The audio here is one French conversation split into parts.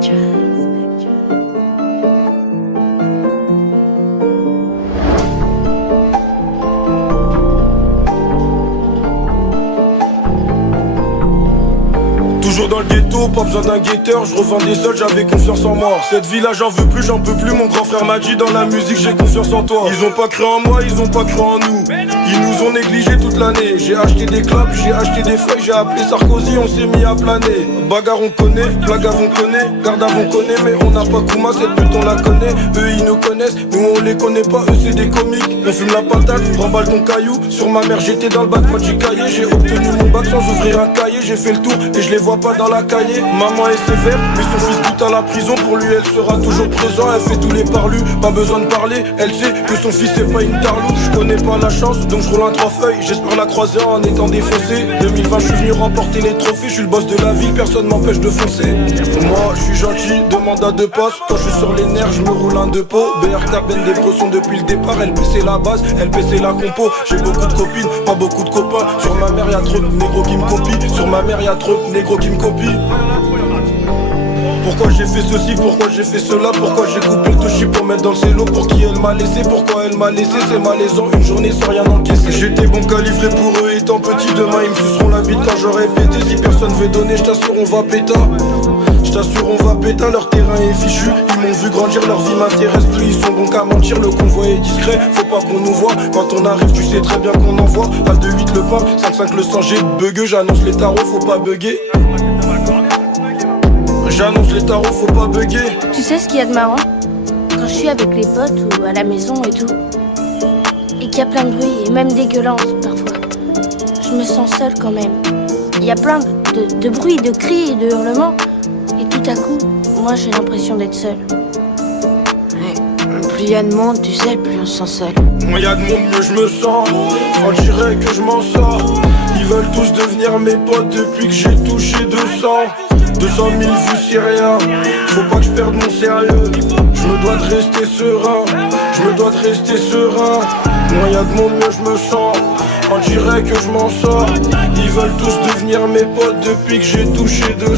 Toujours dans le ghetto, pas besoin d'un guetteur, je revendais seul, j'avais confiance en moi. Cette vie-là j'en veux plus, j'en peux plus, mon grand frère m'a dit dans la musique j'ai confiance en toi. Ils ont pas cru en moi, ils ont pas cru en nous. Ils nous ont négligés toute l'année. J'ai acheté des clubs, j'ai acheté des feuilles, j'ai appelé Sarkozy, on s'est mis à planer. Bagarre on connaît, blague on connaît, garde on connaît, mais on n'a pas Kouma, cette pute on la connaît. Eux ils nous connaissent, nous on les connaît pas, eux c'est des comiques. On fume la patate, remballe ton caillou. Sur ma mère j'étais dans le bac, quand j'ai caillé, j'ai obtenu mon bac sans ouvrir un cahier. J'ai fait le tour et je les vois pas dans la cahier. Maman est sévère, mais son fils goûte à la prison. Pour lui elle sera toujours présent, elle fait tous les parlus. Pas besoin de parler, elle sait que son fils c'est pas une tarloute. Je connais pas la chance, donc je roule un 3 feuilles. J'espère la croiser en étant défoncé. 2020 je suis venu remporter les trophées. Je suis le boss de la ville, personne m'empêche de foncer. Moi je suis gentil, demande à 2 passes. Quand je suis sur les nerfs, je me roule un 2 pots. BRK Ben des bressons depuis le départ. Elle baissait la base, elle baissait la compo. J'ai beaucoup de copines, pas beaucoup de copains. Sur ma mère y'a trop de négros qui me copient. Sur ma mère y'a trop de négros qui me copient. Pourquoi j'ai fait ceci, pourquoi j'ai fait cela, pourquoi j'ai coupé le touchy pour mettre dans le cello. Pour qui elle m'a laissé, pourquoi elle m'a laissé, c'est malaisant, une journée sans rien encaisser. J'étais bon calibré pour eux étant petit, demain ils me suceront la bite quand j'aurai pété. Si personne veut donner, je t'assure on va péta. Je t'assure on va péta, leur terrain est fichu. Ils m'ont vu grandir, leur vie m'intéresse plus. Ils sont bons qu'à mentir, le convoi est discret. Faut pas qu'on nous voit, quand on arrive tu sais très bien qu'on envoie. À 2-8 le pain, 5-5 le sang, j'ai bugueux. J'annonce les tarots, faut pas bugger. J'annonce les tarots, faut pas bugger. Tu sais ce qu'il y a de marrant? Quand je suis avec les potes ou à la maison et tout, et qu'il y a plein de bruit et même dégueulance parfois, je me sens seule quand même. Il y a plein de bruit, de cris et de hurlements, et tout à coup, moi j'ai l'impression d'être seule. Ouais, plus il y a de monde, tu sais, plus on se sent seul. Moins y a de monde, mieux je me sens. On dirait que je m'en sors. Ils veulent tous devenir mes potes depuis que j'ai touché 200 000 vues c'est rien. Faut pas que je perde mon sérieux. Je me dois de rester serein. Je me dois de rester serein. Moins y a de monde, mieux je me sens. On dirait que je m'en sors. Ils veulent tous devenir mes potes depuis que j'ai touché 200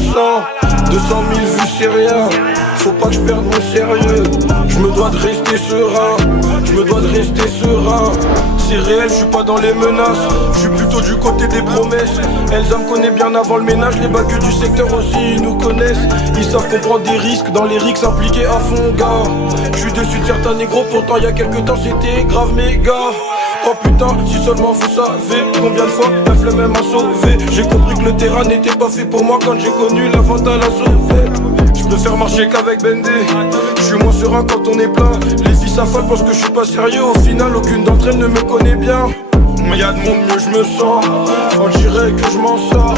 000 vues c'est rien. Faut pas que je perde mon sérieux. Je me dois de rester serein. Je me dois de rester serein. C'est réel, je suis pas dans les menaces. Je suis plutôt du côté des promesses. Elsa me connaît bien avant le ménage. Les bagueux du secteur aussi, ils nous connaissent. Ils savent qu'on prend des risques. Dans les risques impliqués à fond, gars. Je suis dessus de certains négros. Pourtant il y a quelques temps c'était grave méga. Oh putain, si seulement vous savez combien de fois la flemme m'a sauvé. J'ai compris que le terrain n'était pas fait pour moi quand j'ai connu la vente à la sauver. Je préfère marcher qu'avec Bendé. Je suis moins serein quand on est plein. Les filles s'affalent parce que je suis pas sérieux. Au final aucune d'entre elles ne me connaît bien. Mais y'a de monde, mieux je me sens. On dirait que je m'en sors.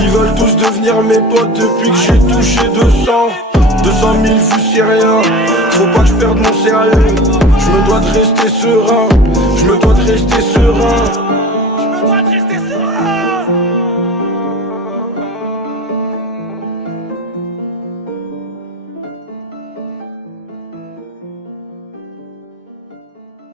Ils veulent tous devenir mes potes depuis que j'ai touché 200 000 vues c'est rien. Faut pas que je perde mon sérieux. Je me dois de rester serein. Je me dois de rester serein.